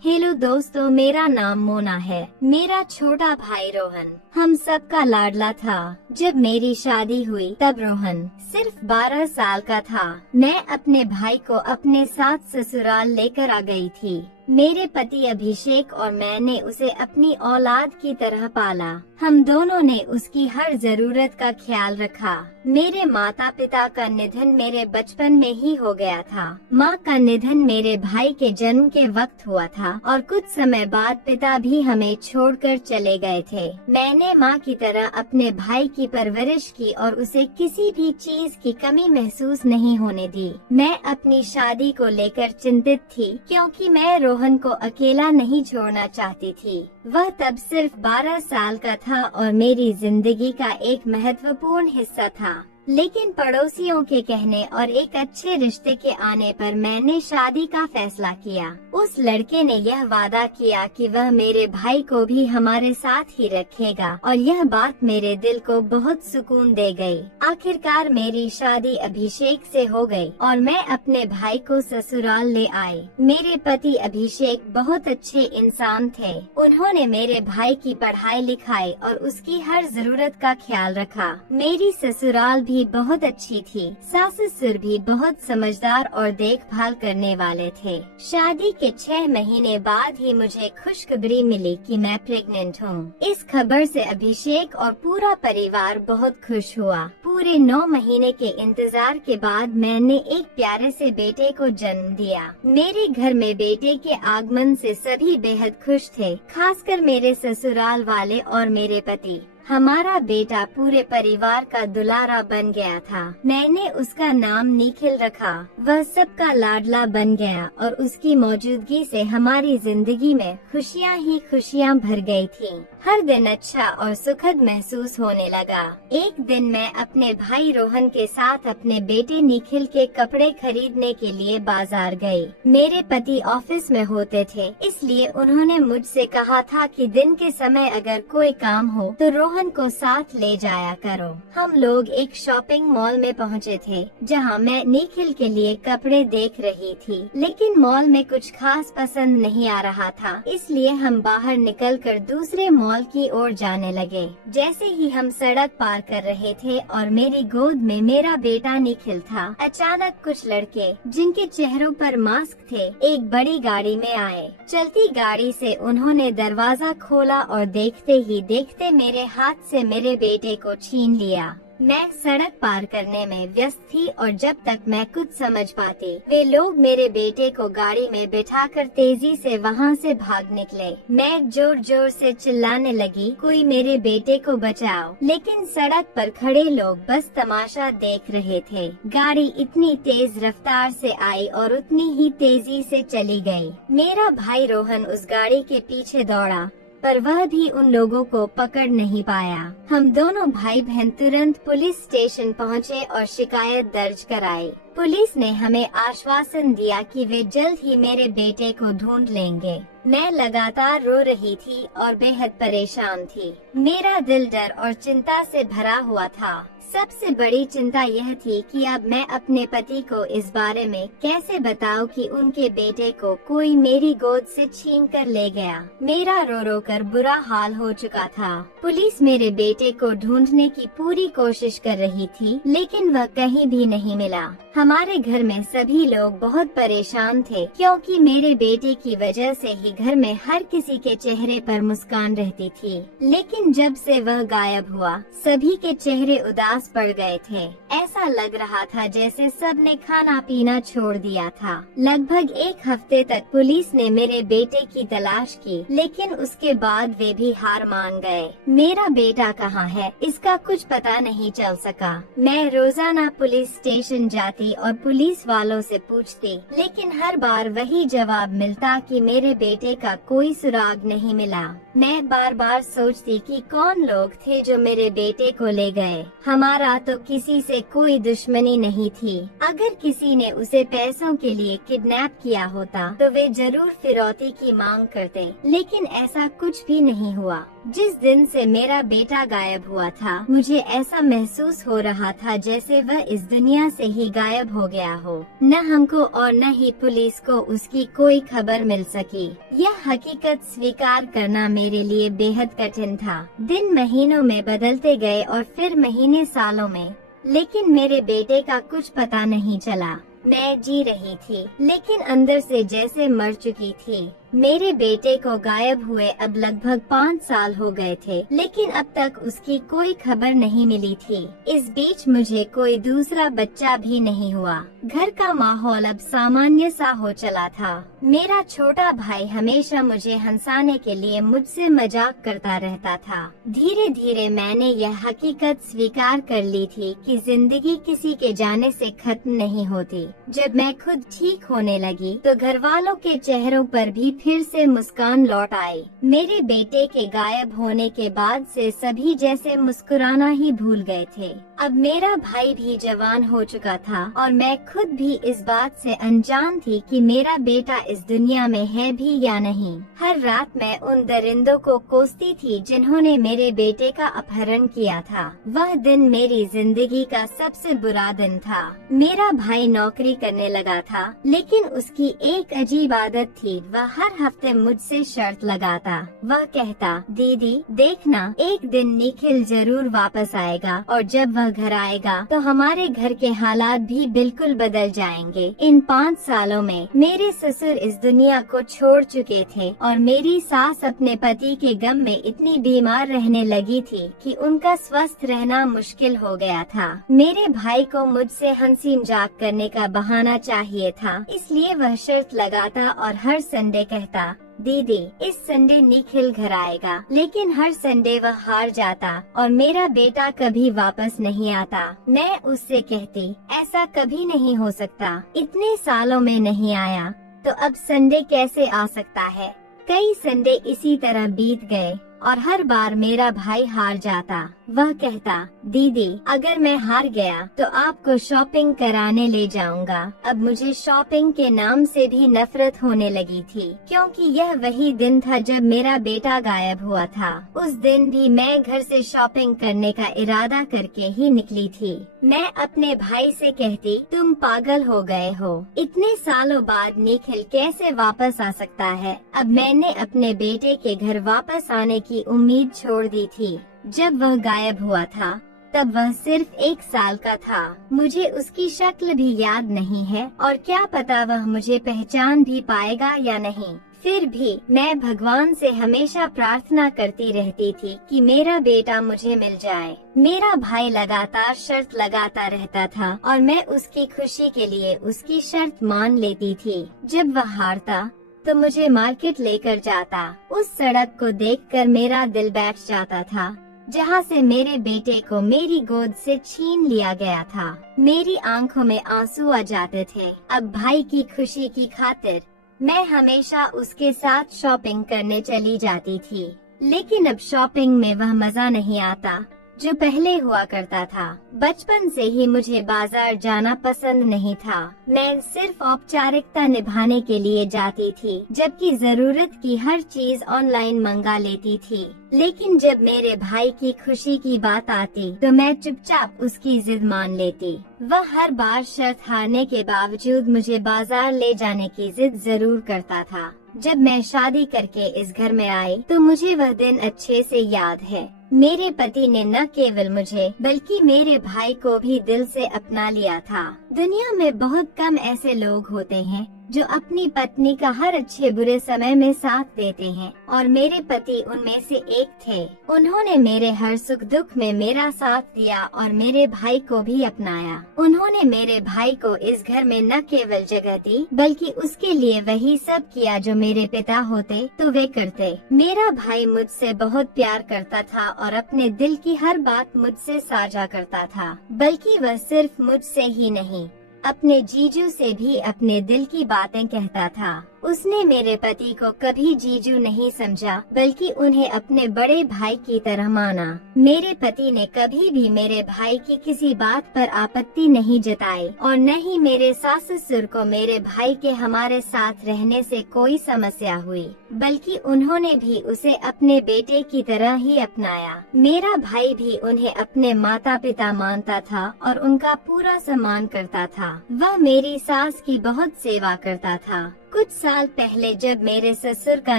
Hello दोस्तों, मेरा नाम मोना है। मेरा छोटा भाई रोहन हम सबका लाडला था। जब मेरी शादी हुई तब रोहन सिर्फ 12 साल का था। मैं अपने भाई को अपने साथ ससुराल लेकर आ गई थी। मेरे पति अभिषेक और मैंने उसे अपनी औलाद की तरह पाला। हम दोनों ने उसकी हर जरूरत का ख्याल रखा। मेरे माता पिता का निधन मेरे बचपन में ही हो गया था। माँ का निधन मेरे भाई के जन्म के वक्त हुआ था और कुछ समय बाद पिता भी हमें छोड़कर चले गए थे। मैंने माँ की तरह अपने भाई की परवरिश की और उसे किसी भी चीज की कमी महसूस नहीं होने दी। मैं अपनी शादी को लेकर चिंतित थी क्योंकि मैं रोहन को अकेला नहीं छोड़ना चाहती थी। वह तब सिर्फ 12 साल का था और मेरी जिंदगी का एक महत्वपूर्ण हिस्सा था। लेकिन पड़ोसियों के कहने और एक अच्छे रिश्ते के आने पर मैंने शादी का फैसला किया। उस लड़के ने यह वादा किया कि वह मेरे भाई को भी हमारे साथ ही रखेगा और यह बात मेरे दिल को बहुत सुकून दे गई। आखिरकार मेरी शादी अभिषेक से हो गई और मैं अपने भाई को ससुराल ले आई। मेरे पति अभिषेक बहुत अच्छे इंसान थे। उन्होंने मेरे भाई की पढ़ाई लिखाई और उसकी हर जरूरत का ख्याल रखा। मेरी ससुराल भी बहुत अच्छी थी। सास ससुर भी बहुत समझदार और देखभाल करने वाले थे। शादी के 6 महीने बाद ही मुझे खुशखबरी मिली कि मैं प्रेग्नेंट हूँ। इस खबर से अभिषेक और पूरा परिवार बहुत खुश हुआ। पूरे 9 महीने के इंतजार के बाद मैंने एक प्यारे से बेटे को जन्म दिया। मेरे घर में बेटे के आगमन से सभी बेहद खुश थे, खासकर मेरे ससुराल वाले और मेरे पति। हमारा बेटा पूरे परिवार का दुलारा बन गया था। मैंने उसका नाम निखिल रखा। वह सबका लाडला बन गया और उसकी मौजूदगी से हमारी जिंदगी में खुशियाँ ही खुशियाँ भर गई थी। हर दिन अच्छा और सुखद महसूस होने लगा। एक दिन मैं अपने भाई रोहन के साथ अपने बेटे निखिल के कपड़े खरीदने के लिए बाजार गई। मेरे पति ऑफिस में होते थे, इसलिए उन्होंने मुझसे कहा था कि दिन के समय अगर कोई काम हो तो रोहन को साथ ले जाया करो। हम लोग एक शॉपिंग मॉल में पहुँचे थे, जहाँ मैं निखिल के लिए कपड़े देख रही थी, लेकिन मॉल में कुछ खास पसंद नहीं आ रहा था, इसलिए हम बाहर निकलकर दूसरे मॉल की ओर जाने लगे। जैसे ही हम सड़क पार कर रहे थे और मेरी गोद में मेरा बेटा निखिल था, अचानक कुछ लड़के जिनके चेहरों पर मास्क थे एक बड़ी गाड़ी में आए। चलती गाड़ी से उन्होंने दरवाजा खोला और देखते ही देखते मेरे हाथ से मेरे बेटे को छीन लिया। मैं सड़क पार करने में व्यस्त थी और जब तक मैं कुछ समझ पाती, वे लोग मेरे बेटे को गाड़ी में बिठाकर तेजी से वहां से भाग निकले। मैं जोर जोर से चिल्लाने लगी, कोई मेरे बेटे को बचाओ, लेकिन सड़क पर खड़े लोग बस तमाशा देख रहे थे। गाड़ी इतनी तेज रफ्तार से आई और उतनी ही तेजी से चली गई। मेरा भाई रोहन उस गाड़ी के पीछे दौड़ा, पर वह भी उन लोगों को पकड़ नहीं पाया। हम दोनों भाई बहन तुरंत पुलिस स्टेशन पहुँचे और शिकायत दर्ज कराई। पुलिस ने हमें आश्वासन दिया कि वे जल्द ही मेरे बेटे को ढूंढ लेंगे। मैं लगातार रो रही थी और बेहद परेशान थी। मेरा दिल डर और चिंता से भरा हुआ था। सबसे बड़ी चिंता यह थी कि अब मैं अपने पति को इस बारे में कैसे बताऊं कि उनके बेटे को कोई मेरी गोद से छीन कर ले गया। मेरा रो रो कर बुरा हाल हो चुका था। पुलिस मेरे बेटे को ढूंढने की पूरी कोशिश कर रही थी, लेकिन वह कहीं भी नहीं मिला। हमारे घर में सभी लोग बहुत परेशान थे क्योंकि मेरे बेटे की वजह से ही घर में हर किसी के चेहरे पर मुस्कान रहती थी। लेकिन जब से वह गायब हुआ, सभी के चेहरे उदास पड़ गए थे। ऐसा लग रहा था जैसे सब ने खाना पीना छोड़ दिया था। लगभग 1 हफ्ते तक पुलिस ने मेरे बेटे की तलाश की, लेकिन उसके बाद वे भी हार मान गए। मेरा बेटा कहाँ है, इसका कुछ पता नहीं चल सका। मैं रोजाना पुलिस स्टेशन जाती और पुलिस वालों से पूछती, लेकिन हर बार वही जवाब मिलता कि मेरे बेटे का कोई सुराग नहीं मिला। मैं बार बार सोचती कि कौन लोग थे जो मेरे बेटे को ले गए। हमारा तो किसी से कोई दुश्मनी नहीं थी। अगर किसी ने उसे पैसों के लिए किडनैप किया होता तो वे जरूर फिरौती की मांग करते, लेकिन ऐसा कुछ भी नहीं हुआ। जिस दिन से मेरा बेटा गायब हुआ था, मुझे ऐसा महसूस हो रहा था जैसे वह इस दुनिया से ही गायब हो गया हो। न हमको और न ही पुलिस को उसकी कोई खबर मिल सकी। यह हकीकत स्वीकार करना मेरे लिए बेहद कठिन था। दिन महीनों में बदलते गए और फिर महीने सालों में, लेकिन मेरे बेटे का कुछ पता नहीं चला। मैं जी रही थी, लेकिन अंदर से जैसे मर चुकी थी। मेरे बेटे को गायब हुए अब लगभग 5 साल हो गए थे, लेकिन अब तक उसकी कोई खबर नहीं मिली थी। इस बीच मुझे कोई दूसरा बच्चा भी नहीं हुआ। घर का माहौल अब सामान्य सा हो चला था। मेरा छोटा भाई हमेशा मुझे हंसाने के लिए मुझसे मजाक करता रहता था। धीरे धीरे मैंने यह हकीकत स्वीकार कर ली थी कि जिंदगी किसी के जाने से खत्म नहीं होती। जब मैं खुद ठीक होने लगी तो घर वालों के चेहरों पर भी फिर से मुस्कान लौट आई। मेरे बेटे के गायब होने के बाद से सभी जैसे मुस्कुराना ही भूल गए थे। अब मेरा भाई भी जवान हो चुका था और मैं खुद भी इस बात से अनजान थी कि मेरा बेटा इस दुनिया में है भी या नहीं। हर रात मैं उन दरिंदों को कोसती थी जिन्होंने मेरे बेटे का अपहरण किया था। वह दिन मेरी जिंदगी का सबसे बुरा दिन था। मेरा भाई नौकरी करने लगा था, लेकिन उसकी एक अजीब आदत थी। वह हर हफ्ते मुझसे शर्त लगाता। वह कहता, दीदी देखना, एक दिन निखिल जरूर वापस आएगा और जब वह घर आएगा तो हमारे घर के हालात भी बिल्कुल बदल जाएंगे। इन 5 सालों में मेरे ससुर इस दुनिया को छोड़ चुके थे और मेरी सास अपने पति के गम में इतनी बीमार रहने लगी थी कि उनका स्वस्थ रहना मुश्किल हो गया था। मेरे भाई को मुझसे हंसी मजाक करने का बहाना चाहिए था, इसलिए वह शर्त लगाता और हर संडे कहता, दीदी इस संडे निखिल घर आएगा। लेकिन हर संडे वह हार जाता और मेरा बेटा कभी वापस नहीं आता। मैं उससे कहती, ऐसा कभी नहीं हो सकता, इतने सालों में नहीं आया तो अब संडे कैसे आ सकता है। कई संडे इसी तरह बीत गए और हर बार मेरा भाई हार जाता। वह कहता, दीदी अगर मैं हार गया तो आपको शॉपिंग कराने ले जाऊंगा। अब मुझे शॉपिंग के नाम से भी नफरत होने लगी थी, क्योंकि यह वही दिन था जब मेरा बेटा गायब हुआ था। उस दिन भी मैं घर से शॉपिंग करने का इरादा करके ही निकली थी। मैं अपने भाई से कहती, तुम पागल हो गए हो, इतने सालों बाद निखिल कैसे वापस आ सकता है। अब मैंने अपने बेटे के घर वापस आने की उम्मीद छोड़ दी थी। जब वह गायब हुआ था तब वह सिर्फ 1 साल का था। मुझे उसकी शक्ल भी याद नहीं है और क्या पता वह मुझे पहचान भी पाएगा या नहीं। फिर भी मैं भगवान से हमेशा प्रार्थना करती रहती थी कि मेरा बेटा मुझे मिल जाए। मेरा भाई लगातार शर्त लगाता रहता था और मैं उसकी खुशी के लिए उसकी शर्त मान लेती थी। जब वह हारता तो मुझे मार्केट लेकर जाता। उस सड़क को देखकर मेरा दिल बैठ जाता था जहाँ से मेरे बेटे को मेरी गोद से छीन लिया गया था। मेरी आंखों में आंसू आ जाते थे। अब भाई की खुशी की खातिर मैं हमेशा उसके साथ शॉपिंग करने चली जाती थी, लेकिन अब शॉपिंग में वह मजा नहीं आता जो पहले हुआ करता था। बचपन से ही मुझे बाजार जाना पसंद नहीं था। मैं सिर्फ औपचारिकता निभाने के लिए जाती थी, जबकि जरूरत की हर चीज ऑनलाइन मंगा लेती थी। लेकिन जब मेरे भाई की खुशी की बात आती तो मैं चुपचाप उसकी जिद मान लेती। वह हर बार शर्त हारने के बावजूद मुझे बाजार ले जाने की जिद जरूर करता था। जब मैं शादी करके इस घर में आई तो मुझे वह दिन अच्छे से याद है। मेरे पति ने न केवल मुझे बल्कि मेरे भाई को भी दिल से अपना लिया था। दुनिया में बहुत कम ऐसे लोग होते हैं जो अपनी पत्नी का हर अच्छे बुरे समय में साथ देते हैं, और मेरे पति उनमें से एक थे। उन्होंने मेरे हर सुख दुख में मेरा साथ दिया और मेरे भाई को भी अपनाया। उन्होंने मेरे भाई को इस घर में न केवल जगह दी बल्कि उसके लिए वही सब किया जो मेरे पिता होते तो वे करते। मेरा भाई मुझसे बहुत प्यार करता था और अपने दिल की हर बात मुझसे साझा करता था। बल्कि वह सिर्फ मुझसे ही नहीं, अपने जीजू से भी अपने दिल की बातें कहता था। उसने मेरे पति को कभी जीजू नहीं समझा, बल्कि उन्हें अपने बड़े भाई की तरह माना। मेरे पति ने कभी भी मेरे भाई की किसी बात पर आपत्ति नहीं जताई और न ही मेरे सास ससुर को मेरे भाई के हमारे साथ रहने से कोई समस्या हुई, बल्कि उन्होंने भी उसे अपने बेटे की तरह ही अपनाया। मेरा भाई भी उन्हें अपने माता पिता मानता था और उनका पूरा सम्मान करता था। वह मेरी सास की बहुत सेवा करता था। कुछ साल पहले जब मेरे ससुर का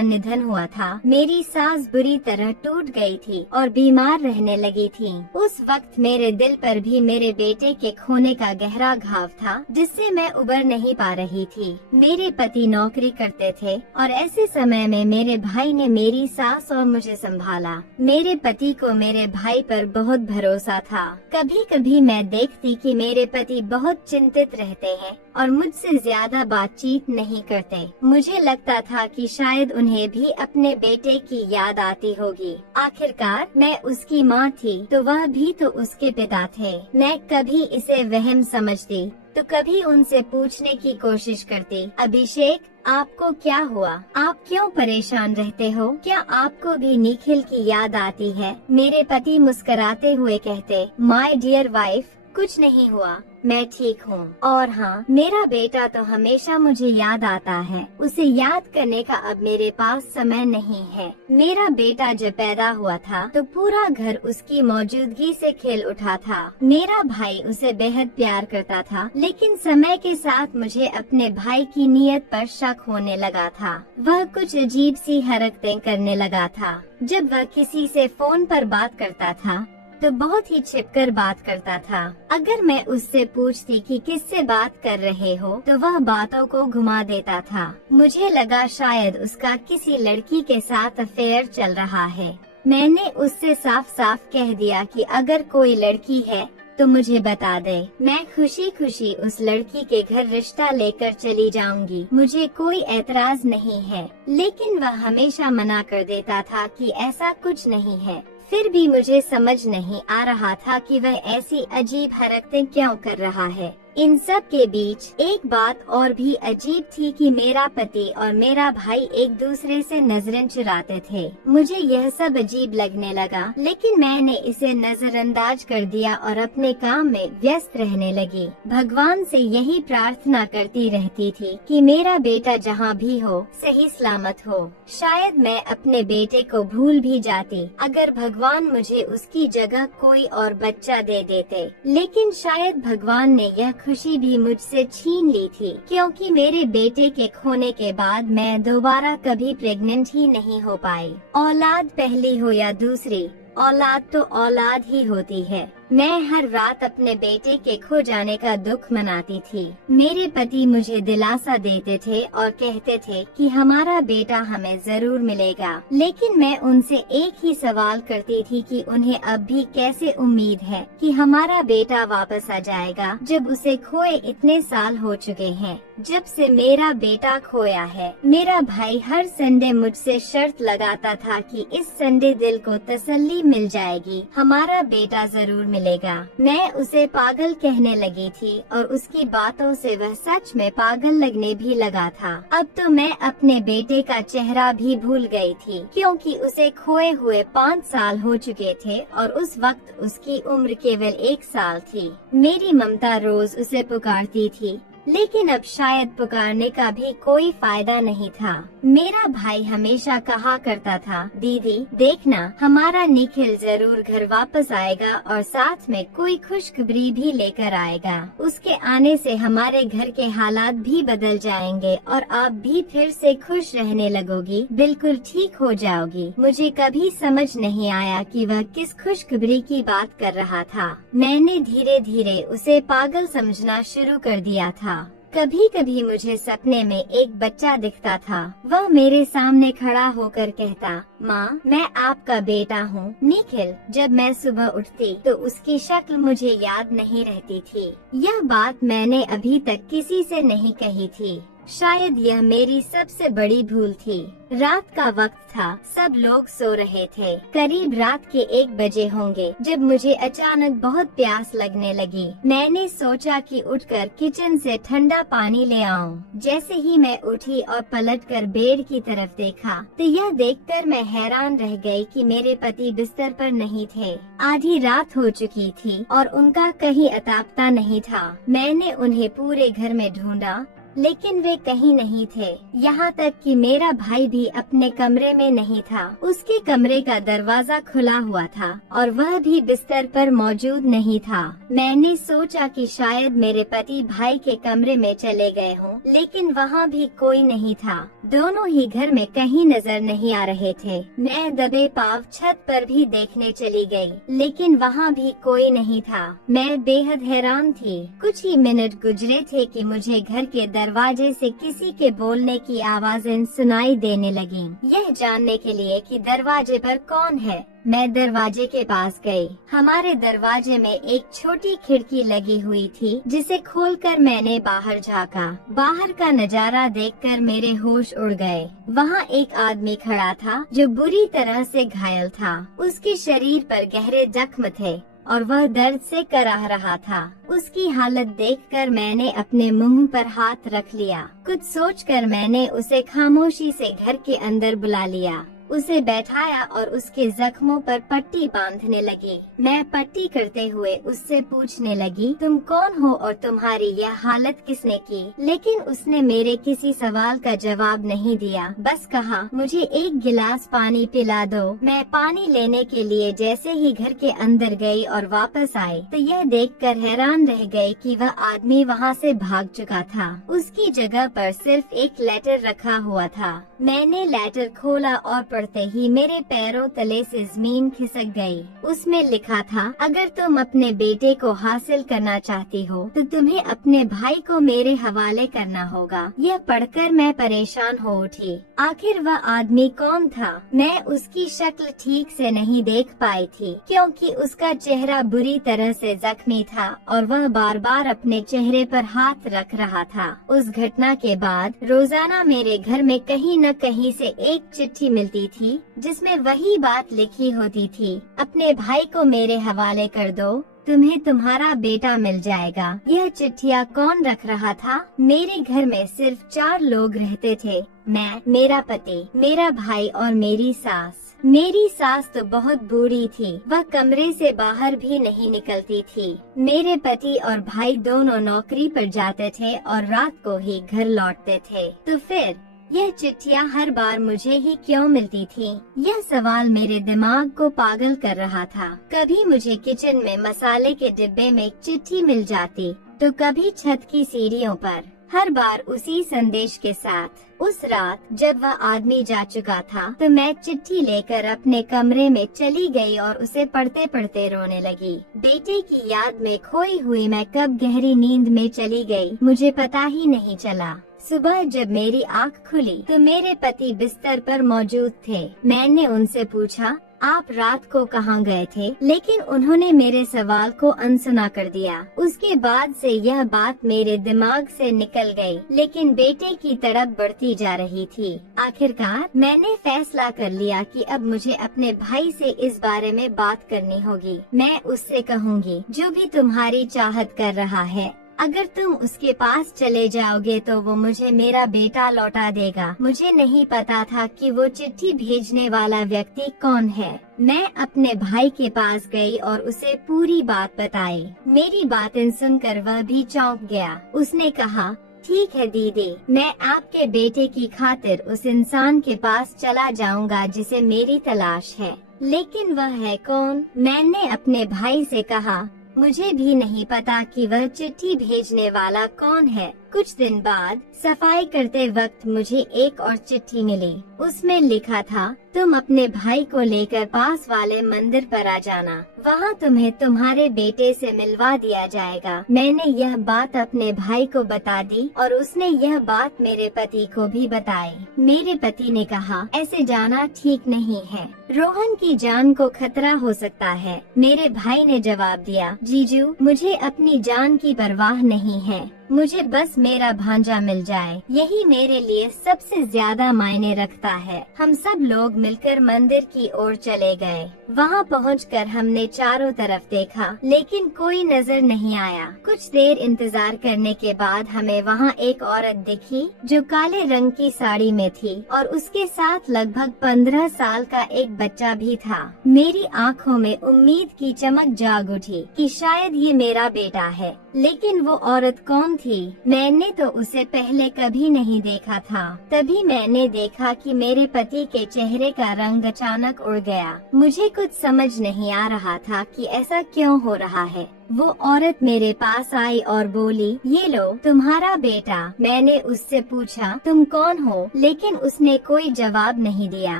निधन हुआ था, मेरी सास बुरी तरह टूट गई थी और बीमार रहने लगी थी। उस वक्त मेरे दिल पर भी मेरे बेटे के खोने का गहरा घाव था, जिससे मैं उबर नहीं पा रही थी। मेरे पति नौकरी करते थे और ऐसे समय में मेरे भाई ने मेरी सास और मुझे संभाला। मेरे पति को मेरे भाई पर बहुत भरोसा था। कभी कभी मैं देखती कि मेरे पति बहुत चिंतित रहते हैं और मुझसे ज्यादा बातचीत नहीं करते। मुझे लगता था कि शायद उन्हें भी अपने बेटे की याद आती होगी। आखिरकार मैं उसकी माँ थी, तो वह भी तो उसके पिता थे। मैं कभी इसे वहम समझती तो कभी उनसे पूछने की कोशिश करती, अभिषेक आपको क्या हुआ? आप क्यों परेशान रहते हो? क्या आपको भी निखिल की याद आती है? मेरे पति मुस्कुराते हुए कहते, माय डियर वाइफ, कुछ नहीं हुआ, मैं ठीक हूँ। और हाँ, मेरा बेटा तो हमेशा मुझे याद आता है। उसे याद करने का अब मेरे पास समय नहीं है। मेरा बेटा जब पैदा हुआ था तो पूरा घर उसकी मौजूदगी से खिल उठा था। मेरा भाई उसे बेहद प्यार करता था, लेकिन समय के साथ मुझे अपने भाई की नीयत पर शक होने लगा था। वह कुछ अजीब सी हरकतें करने लगा था। जब वह किसी से फोन पर बात करता था तो बहुत ही छिपकर बात करता था। अगर मैं उससे पूछती कि किससे बात कर रहे हो, तो वह बातों को घुमा देता था। मुझे लगा शायद उसका किसी लड़की के साथ अफेयर चल रहा है। मैंने उससे साफ साफ कह दिया कि अगर कोई लड़की है तो मुझे बता दे। मैं खुशी खुशी उस लड़की के घर रिश्ता लेकर चली जाऊंगी, मुझे कोई ऐतराज नहीं है। लेकिन वह हमेशा मना कर देता था कि ऐसा कुछ नहीं है। फिर भी मुझे समझ नहीं आ रहा था कि वह ऐसी अजीब हरकतें क्यों कर रहा है। इन सब के बीच एक बात और भी अजीब थी कि मेरा पति और मेरा भाई एक दूसरे से नजरें चुराते थे। मुझे यह सब अजीब लगने लगा, लेकिन मैंने इसे नजरअंदाज कर दिया और अपने काम में व्यस्त रहने लगी। भगवान से यही प्रार्थना करती रहती थी कि मेरा बेटा जहाँ भी हो सही सलामत हो। शायद मैं अपने बेटे को भूल भी जाती अगर भगवान मुझे उसकी जगह कोई और बच्चा दे देते, लेकिन शायद भगवान ने यह खुशी भी मुझसे छीन ली थी, क्योंकि मेरे बेटे के खोने के बाद मैं दोबारा कभी प्रेग्नेंट ही नहीं हो पाई। औलाद पहली हो या दूसरी, औलाद तो औलाद ही होती है। मैं हर रात अपने बेटे के खो जाने का दुख मनाती थी। मेरे पति मुझे दिलासा देते थे और कहते थे कि हमारा बेटा हमें जरूर मिलेगा, लेकिन मैं उनसे एक ही सवाल करती थी कि उन्हें अब भी कैसे उम्मीद है कि हमारा बेटा वापस आ जाएगा, जब उसे खोए इतने साल हो चुके हैं। जब से मेरा बेटा खोया है, मेरा भाई हर संडे मुझसे शर्त लगाता था कि इस संडे दिल को तसल्ली मिल जाएगी, हमारा बेटा जरूर मिलेगा। मैं उसे पागल कहने लगी थी और उसकी बातों से वह सच में पागल लगने भी लगा था। अब तो मैं अपने बेटे का चेहरा भी भूल गई थी, क्योंकि उसे खोए हुए 5 साल हो चुके थे और उस वक्त उसकी उम्र केवल 1 साल थी। मेरी ममता रोज उसे पुकारती थी, लेकिन अब शायद पुकारने का भी कोई फायदा नहीं था। मेरा भाई हमेशा कहा करता था, दीदी देखना, हमारा निखिल जरूर घर वापस आएगा और साथ में कोई खुशखबरी भी लेकर आएगा। उसके आने से हमारे घर के हालात भी बदल जाएंगे और आप भी फिर से खुश रहने लगोगी, बिल्कुल ठीक हो जाओगी। मुझे कभी समझ नहीं आया कि वह किस खुशखबरी की बात कर रहा था। मैंने धीरे धीरे उसे पागल समझना शुरू कर दिया था। कभी कभी मुझे सपने में एक बच्चा दिखता था। वह मेरे सामने खड़ा होकर कहता, माँ मैं आपका बेटा हूँ निखिल। जब मैं सुबह उठती तो उसकी शक्ल मुझे याद नहीं रहती थी। यह बात मैंने अभी तक किसी से नहीं कही थी। शायद यह मेरी सबसे बड़ी भूल थी। रात का वक्त था, सब लोग सो रहे थे। करीब रात के 1 बजे होंगे जब मुझे अचानक बहुत प्यास लगने लगी। मैंने सोचा कि उठकर किचन से ठंडा पानी ले आऊं। जैसे ही मैं उठी और पलटकर बेड की तरफ देखा तो यह देखकर मैं हैरान रह गई कि मेरे पति बिस्तर पर नहीं थे। आधी रात हो चुकी थी और उनका कहीं अता पता नहीं था। मैंने उन्हें पूरे घर में ढूंढा लेकिन वे कहीं नहीं थे। यहाँ तक कि मेरा भाई भी अपने कमरे में नहीं था। उसके कमरे का दरवाजा खुला हुआ था और वह भी बिस्तर पर मौजूद नहीं था। मैंने सोचा कि शायद मेरे पति भाई के कमरे में चले गए हों, लेकिन वहाँ भी कोई नहीं था। दोनों ही घर में कहीं नजर नहीं आ रहे थे। मैं दबे पाँव छत पर भी देखने चली गई, लेकिन वहाँ भी कोई नहीं था। मैं बेहद हैरान थी। कुछ ही मिनट गुजरे थे कि मुझे घर के दरवाजे से किसी के बोलने की आवाजें सुनाई देने लगीं। यह जानने के लिए कि दरवाजे पर कौन है, मैं दरवाजे के पास गई। हमारे दरवाजे में एक छोटी खिड़की लगी हुई थी, जिसे खोलकर मैंने बाहर झांका। बाहर का नजारा देखकर मेरे होश उड़ गए। वहाँ एक आदमी खड़ा था जो बुरी तरह से घायल था। उसके शरीर पर गहरे जख्म थे और वह दर्द से कराह रहा था। उसकी हालत देखकर मैंने अपने मुंह पर हाथ रख लिया। कुछ सोचकर मैंने उसे खामोशी से घर के अंदर बुला लिया। उसे बैठाया और उसके जख्मों पर पट्टी बांधने लगी। मैं पट्टी करते हुए उससे पूछने लगी, तुम कौन हो और तुम्हारी यह हालत किसने की? लेकिन उसने मेरे किसी सवाल का जवाब नहीं दिया, बस कहा, मुझे 1 गिलास पानी पिला दो। मैं पानी लेने के लिए जैसे ही घर के अंदर गई और वापस आई तो यह देखकर हैरान रह गई कि वह आदमी वहाँ से भाग चुका था। उसकी जगह पर सिर्फ एक लेटर रखा हुआ था। मैंने लेटर खोला और पढ़ते ही मेरे पैरों तले से जमीन खिसक गई। उसमें लिखा था, अगर तुम अपने बेटे को हासिल करना चाहती हो तो तुम्हें अपने भाई को मेरे हवाले करना होगा। यह पढ़कर मैं परेशान हो उठी। आखिर वह आदमी कौन था? मैं उसकी शक्ल ठीक से नहीं देख पाई थी क्योंकि उसका चेहरा बुरी तरह से जख्मी था और वह बार बार अपने चेहरे पर हाथ रख रहा था। उस घटना के बाद रोजाना मेरे घर में कहीं न कहीं से एक चिट्ठी मिलती थी जिसमें वही बात लिखी होती थी, अपने भाई को मेरे हवाले कर दो, तुम्हें तुम्हारा बेटा मिल जाएगा। यह चिट्ठियाँ कौन रख रहा था? मेरे घर में सिर्फ 4 लोग रहते थे, मैं, मेरा पति, मेरा भाई और मेरी सास। मेरी सास तो बहुत बूढ़ी थी, वह कमरे से बाहर भी नहीं निकलती थी। मेरे पति और भाई दोनों नौकरी पर जाते थे और रात को ही घर लौटते थे। तो फिर यह चिट्ठियाँ हर बार मुझे ही क्यों मिलती थी? यह सवाल मेरे दिमाग को पागल कर रहा था। कभी मुझे किचन में मसाले के डिब्बे में एक चिट्ठी मिल जाती तो कभी छत की सीढ़ियों पर, हर बार उसी संदेश के साथ। उस रात जब वह आदमी जा चुका था तो मैं चिट्ठी लेकर अपने कमरे में चली गई और उसे पढ़ते पढ़ते रोने लगी। बेटे की याद में खोई हुई मैं कब गहरी नींद में चली गई मुझे पता ही नहीं चला। सुबह जब मेरी आँख खुली तो मेरे पति बिस्तर पर मौजूद थे। मैंने उनसे पूछा, आप रात को कहाँ गए थे? लेकिन उन्होंने मेरे सवाल को अनसुना कर दिया। उसके बाद से यह बात मेरे दिमाग से निकल गई, लेकिन बेटे की तड़प बढ़ती जा रही थी। आखिरकार मैंने फैसला कर लिया कि अब मुझे अपने भाई से इस बारे में बात करनी होगी। मैं उससे कहूँगी, जो भी तुम्हारी चाहत कर रहा है, अगर तुम उसके पास चले जाओगे तो वो मुझे मेरा बेटा लौटा देगा। मुझे नहीं पता था कि वो चिट्ठी भेजने वाला व्यक्ति कौन है। मैं अपने भाई के पास गई और उसे पूरी बात बताई। मेरी बातें सुनकर वह भी चौंक गया। उसने कहा, ठीक है दीदी, मैं आपके बेटे की खातिर उस इंसान के पास चला जाऊंगा जिसे मेरी तलाश है। लेकिन वह है कौन? मैंने अपने भाई से कहा, मुझे भी नहीं पता कि वह चिट्ठी भेजने वाला कौन है। कुछ दिन बाद सफाई करते वक्त मुझे एक और चिट्ठी मिली। उसमें लिखा था, तुम अपने भाई को लेकर पास वाले मंदिर पर आ जाना, वहाँ तुम्हें तुम्हारे बेटे से मिलवा दिया जाएगा। मैंने यह बात अपने भाई को बता दी और उसने यह बात मेरे पति को भी बताई। मेरे पति ने कहा, ऐसे जाना ठीक नहीं है, रोहन की जान को खतरा हो सकता है। मेरे भाई ने जवाब दिया, जीजू, मुझे अपनी जान की परवाह नहीं है, मुझे बस मेरा भांजा मिल जाए, यही मेरे लिए सबसे ज्यादा मायने रखता है। हम सब लोग मिलकर मंदिर की ओर चले गए। वहाँ पहुंचकर हमने चारों तरफ देखा, लेकिन कोई नजर नहीं आया। कुछ देर इंतजार करने के बाद हमें वहाँ एक औरत दिखी जो काले रंग की साड़ी में थी और उसके साथ लगभग 15 साल का एक बच्चा भी था। मेरी आँखों में उम्मीद की चमक जाग उठी कि शायद ये मेरा बेटा है। लेकिन वो औरत कौन थी? मैंने तो उसे पहले कभी नहीं देखा था। तभी मैंने देखा कि मेरे पति के चेहरे का रंग अचानक उड़ गया। मुझे कुछ समझ नहीं आ रहा था कि ऐसा क्यों हो रहा है। वो औरत मेरे पास आई और बोली, ये लो तुम्हारा बेटा। मैंने उससे पूछा, तुम कौन हो? लेकिन उसने कोई जवाब नहीं दिया।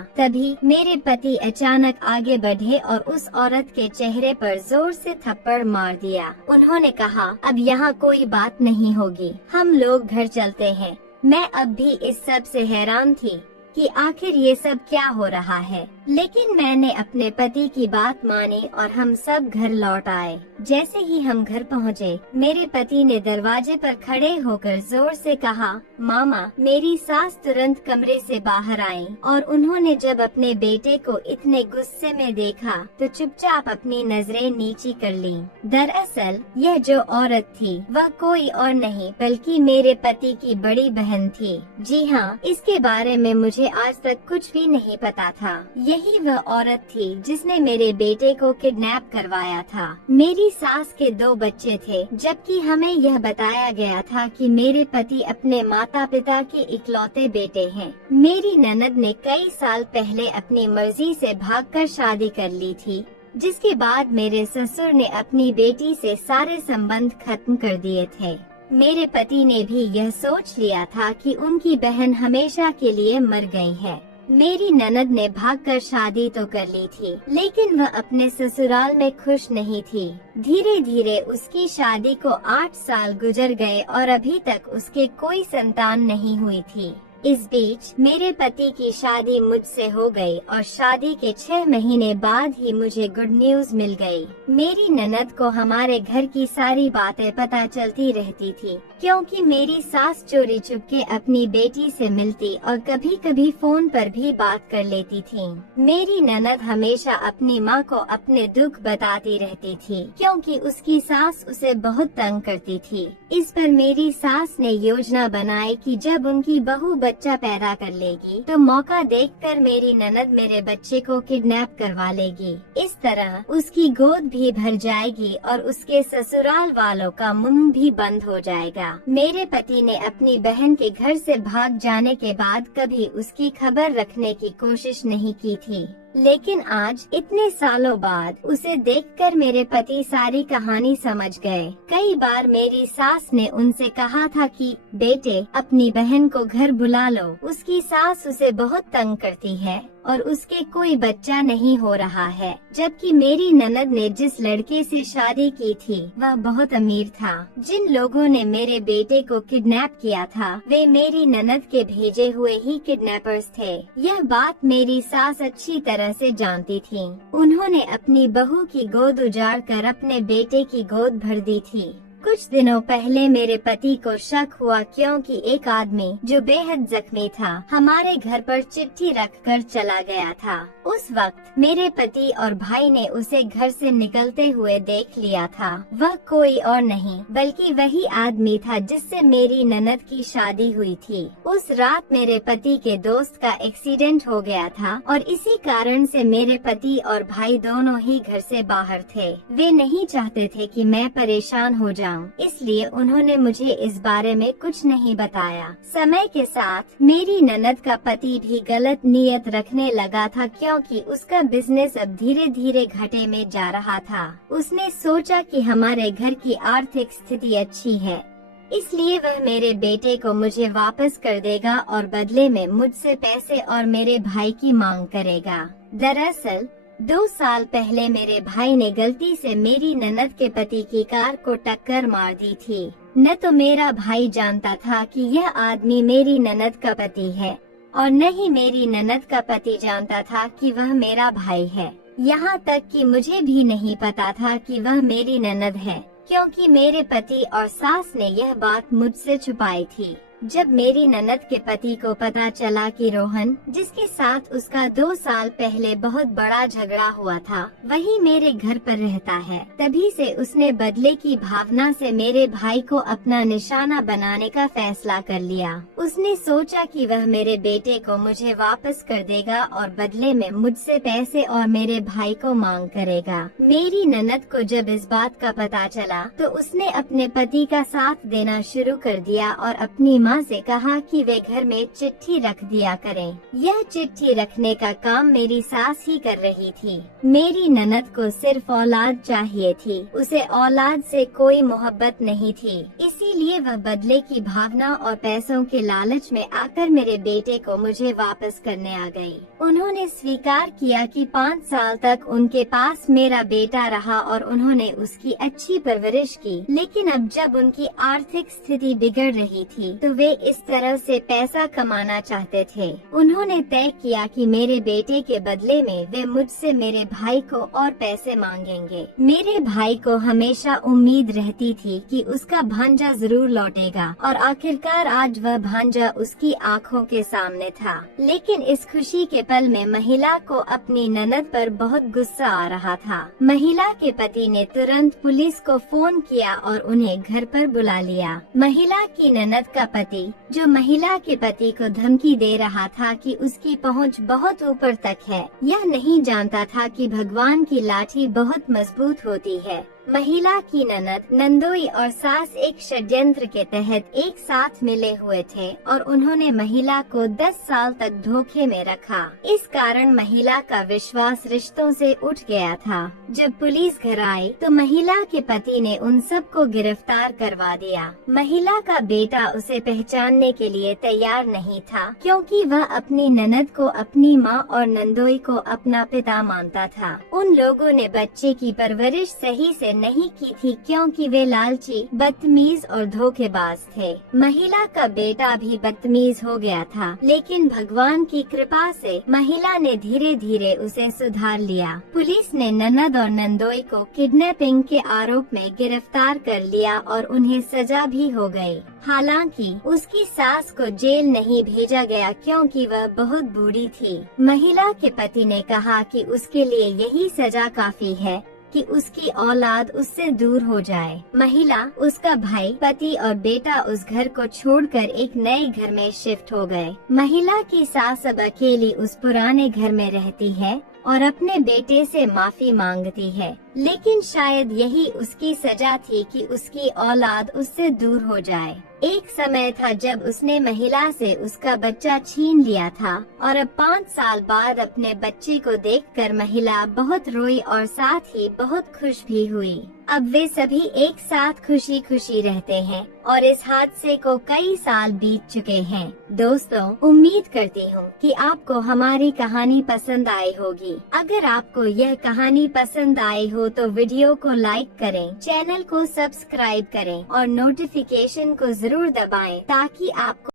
तभी मेरे पति अचानक आगे बढ़े और उस औरत के चेहरे पर जोर से थप्पड़ मार दिया। उन्होंने कहा, अब यहाँ कोई बात नहीं होगी, हम लोग घर चलते हैं। मैं अब भी इस सब से हैरान थी कि आखिर ये सब क्या हो रहा है। लेकिन मैंने अपने पति की बात मानी और हम सब घर लौट आए। जैसे ही हम घर पहुँचे, मेरे पति ने दरवाजे पर खड़े होकर जोर से कहा, मामा। मेरी सास तुरंत कमरे से बाहर आई और उन्होंने जब अपने बेटे को इतने गुस्से में देखा तो चुपचाप अपनी नजरें नीची कर ली। दरअसल यह जो औरत थी वह कोई और नहीं बल्कि मेरे पति की बड़ी बहन थी। जी हाँ, इसके बारे में मुझे आज तक कुछ भी नहीं पता था। यही वह औरत थी जिसने मेरे बेटे को किडनैप करवाया था। मेरी सास के 2 बच्चे थे, जबकि हमें यह बताया गया था कि मेरे पति अपने माता पिता के इकलौते बेटे हैं। मेरी ननद ने कई साल पहले अपनी मर्जी से भागकर शादी कर ली थी, जिसके बाद मेरे ससुर ने अपनी बेटी से सारे संबंध खत्म कर दिए थे। मेरे पति ने भी यह सोच लिया था कि उनकी बहन हमेशा के लिए मर गई है। मेरी ननद ने भागकर शादी तो कर ली थी, लेकिन वह अपने ससुराल में खुश नहीं थी। धीरे धीरे उसकी शादी को 8 साल गुजर गए और अभी तक उसके कोई संतान नहीं हुई थी। इस बीच मेरे पति की शादी मुझसे हो गई और शादी के 6 महीने बाद ही मुझे गुड न्यूज मिल गई। मेरी ननद को हमारे घर की सारी बातें पता चलती रहती थी, क्योंकि मेरी सास चोरी चुपके अपनी बेटी से मिलती और कभी कभी फोन पर भी बात कर लेती थी। मेरी ननद हमेशा अपनी माँ को अपने दुख बताती रहती थी, क्योंकि उसकी सास उसे बहुत तंग करती थी। इस पर मेरी सास ने योजना बनाई कि जब उनकी बहू बच्चा पैदा कर लेगी तो मौका देखकर मेरी ननद मेरे बच्चे को किडनैप करवा लेगी। इस तरह उसकी गोद भी भर जाएगी और उसके ससुराल वालों का मुंह भी बंद हो जाएगा। मेरे पति ने अपनी बहन के घर से भाग जाने के बाद कभी उसकी खबर रखने की कोशिश नहीं की थी, लेकिन आज इतने सालों बाद उसे देखकर मेरे पति सारी कहानी समझ गए। कई बार मेरी सास ने उनसे कहा था कि बेटे अपनी बहन को घर बुला लो, उसकी सास उसे बहुत तंग करती है और उसके कोई बच्चा नहीं हो रहा है। जबकि मेरी ननद ने जिस लड़के से शादी की थी वह बहुत अमीर था। जिन लोगों ने मेरे बेटे को किडनैप किया था वे मेरी ननद के भेजे हुए ही किडनैपर्स थे। यह बात मेरी सास अच्छी तरह से जानती थी। उन्होंने अपनी बहू की गोद उजाड़ कर अपने बेटे की गोद भर दी थी। कुछ दिनों पहले मेरे पति को शक हुआ, क्योंकि एक आदमी जो बेहद जख्मी था हमारे घर पर चिट्ठी रखकर चला गया था। उस वक्त मेरे पति और भाई ने उसे घर से निकलते हुए देख लिया था। वह कोई और नहीं बल्कि वही आदमी था जिससे मेरी ननद की शादी हुई थी। उस रात मेरे पति के दोस्त का एक्सीडेंट हो गया था और इसी कारण से मेरे पति और भाई दोनों ही घर से बाहर थे। वे नहीं चाहते थे कि मैं परेशान हो जाऊं, इसलिए उन्होंने मुझे इस बारे में कुछ नहीं बताया। समय के साथ मेरी ननद का पति भी गलत नीयत रखने लगा था, क्योंकि उसका बिजनेस अब धीरे धीरे घाटे में जा रहा था। उसने सोचा कि हमारे घर की आर्थिक स्थिति अच्छी है, इसलिए वह मेरे बेटे को मुझे वापस कर देगा और बदले में मुझसे पैसे और मेरे भाई की मांग करेगा। दरअसल 2 साल पहले मेरे भाई ने गलती से मेरी ननद के पति की कार को टक्कर मार दी थी। न तो मेरा भाई जानता था कि यह आदमी मेरी ननद का पति है और न ही मेरी ननद का पति जानता था कि वह मेरा भाई है। यहाँ तक कि मुझे भी नहीं पता था कि वह मेरी ननद है। क्योंकि मेरे पति और सास ने यह बात मुझसे छुपाई थी। जब मेरी ननद के पति को पता चला कि रोहन, जिसके साथ उसका 2 साल पहले बहुत बड़ा झगड़ा हुआ था, वही मेरे घर पर रहता है, तभी से उसने बदले की भावना से मेरे भाई को अपना निशाना बनाने का फैसला कर लिया। उसने सोचा कि वह मेरे बेटे को मुझे वापस कर देगा और बदले में मुझसे पैसे और मेरे भाई को मांग करेगा। मेरी ननद को जब इस बात का पता चला तो उसने अपने पति का साथ देना शुरू कर दिया और अपनी माँ से कहा कि वे घर में चिट्ठी रख दिया करें। यह चिट्ठी रखने का काम मेरी सास ही कर रही थी। मेरी ननद को सिर्फ औलाद चाहिए थी, उसे औलाद से कोई मोहब्बत नहीं थी, इसीलिए वह बदले की भावना और पैसों के लालच में आकर मेरे बेटे को मुझे वापस करने आ गई। उन्होंने स्वीकार किया कि 5 साल तक उनके पास मेरा बेटा रहा और उन्होंने उसकी अच्छी परवरिश की, लेकिन अब जब उनकी आर्थिक स्थिति बिगड़ रही थी तो वे इस तरह से पैसा कमाना चाहते थे। उन्होंने तय किया कि मेरे बेटे के बदले में वे मुझसे मेरे भाई को और पैसे मांगेंगे। मेरे भाई को हमेशा उम्मीद रहती थी कि उसका भांजा जरूर लौटेगा और आखिरकार आज वह भांजा उसकी आंखों के सामने था। लेकिन इस खुशी के पल में महिला को अपनी ननद पर बहुत गुस्सा आ रहा था। महिला के पति ने तुरंत पुलिस को फोन किया और उन्हें घर पर बुला लिया। महिला की ननद का पति, जो महिला के पति को धमकी दे रहा था कि उसकी पहुंच बहुत ऊपर तक है, यह नहीं जानता था कि भगवान की लाठी बहुत मजबूत होती है। महिला की ननद, नंदोई और सास एक षड्यंत्र के तहत एक साथ मिले हुए थे और उन्होंने महिला को 10 साल तक धोखे में रखा। इस कारण महिला का विश्वास रिश्तों से उठ गया था। जब पुलिस घर आई तो महिला के पति ने उन सबको गिरफ्तार करवा दिया। महिला का बेटा उसे पहचानने के लिए तैयार नहीं था, क्योंकि वह अपनी ननद को अपनी माँ और नंदोई को अपना पिता मानता था। उन लोगों ने बच्चे की परवरिश सही से नहीं की थी, क्योंकि वे लालची, बदतमीज और धोखेबाज थे। महिला का बेटा भी बदतमीज हो गया था, लेकिन भगवान की कृपा से महिला ने धीरे धीरे उसे सुधार लिया। पुलिस ने ननद और नंदोई को किडनैपिंग के आरोप में गिरफ्तार कर लिया और उन्हें सजा भी हो गई। हालांकि उसकी सास को जेल नहीं भेजा गया, क्योंकि वह बहुत बूढ़ी थी। महिला के पति ने कहा कि उसके लिए यही सजा काफी है कि उसकी औलाद उससे दूर हो जाए। महिला, उसका भाई, पति और बेटा उस घर को छोड़कर एक नए घर में शिफ्ट हो गए। महिला की सास अब अकेली उस पुराने घर में रहती है और अपने बेटे से माफी मांगती है, लेकिन शायद यही उसकी सजा थी कि उसकी औलाद उससे दूर हो जाए। एक समय था जब उसने महिला से उसका बच्चा छीन लिया था और अब 5 साल बाद अपने बच्चे को देखकर महिला बहुत रोई और साथ ही बहुत खुश भी हुई। अब वे सभी एक साथ खुशी खुशी रहते हैं और इस हादसे को कई साल बीत चुके हैं। दोस्तों, उम्मीद करती हूँ कि आपको हमारी कहानी पसंद आई होगी। अगर आपको यह कहानी पसंद आई हो तो वीडियो को लाइक करें, चैनल को सब्सक्राइब करें और नोटिफिकेशन को जरूर दबाएं ताकि आपको